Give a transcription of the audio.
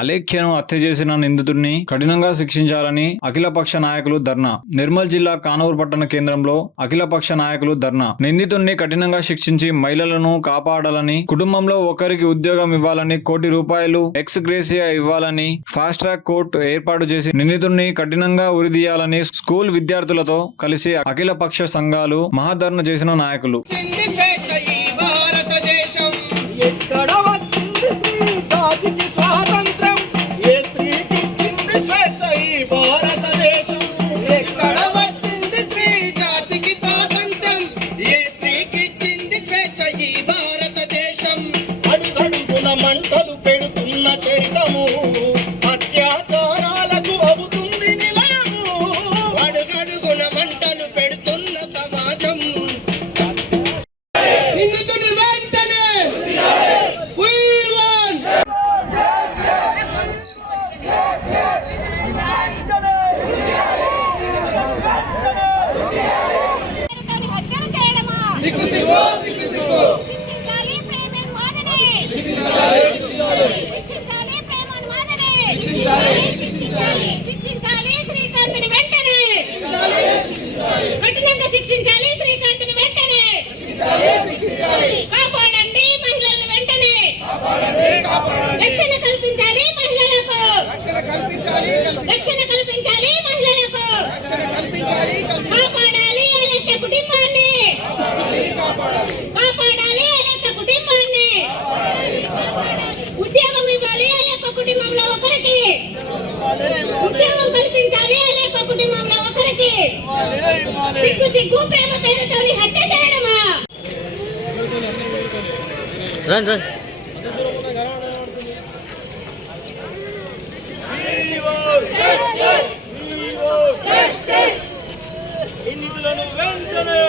అలేఖ్యను హత్య చేసిన నిందితుడిని కఠినంగా శిక్షించాలని అఖిలపక్ష నాయకులు ధర్నా. నిర్మల్ జిల్లా కానూరు పట్టణ కేంద్రంలో అఖిలపక్ష నాయకులు ధర్నా. నిందితుడిని కఠినంగా శిక్షించి మహిళలను కాపాడాలని, కుటుంబంలో ఒకరికి ఉద్యోగం ఇవ్వాలని, ₹1 కోటి ఎక్స్ గ్రేసియా ఇవ్వాలని, ఫాస్ట్ ట్రాక్ కోర్టు ఏర్పాటు చేసి నిందితుడిని కఠినంగా ఉరిదీయాలని స్కూల్ విద్యార్థులతో కలిసి అఖిలపక్ష సంఘాలు మహాధర్నా చేసిన నాయకులు. మంటలు పెడుతున్న చరితము, అత్యాచారాలకు అవుతుంది నిలయము. అడుగడుగున మంటలు పెడుతున్న సమాజం. నిందితుని వెంటనే శ్రీకాంత్ని వెంటనే కఠినంగా శిక్షించాలి. శ్రీకాంత్ని వెంటనే కాపాడండి మహిళలను వెంటనే రక్షణ కల్పించాలి మహిళలకు కాపాడాలి అలెక్క కుటుంబాన్ని ఉద్యోగం ఇవ్వాలి అలెక్క కుటుంబంలో ఒకరికి ఉద్యోగం కల్పించాలి అలెక్క కుటుంబంలో ఒకరికి సిగ్గు ప్రేమ పేరుతో హత్య చేయడమా? నిందితులను వెంటనే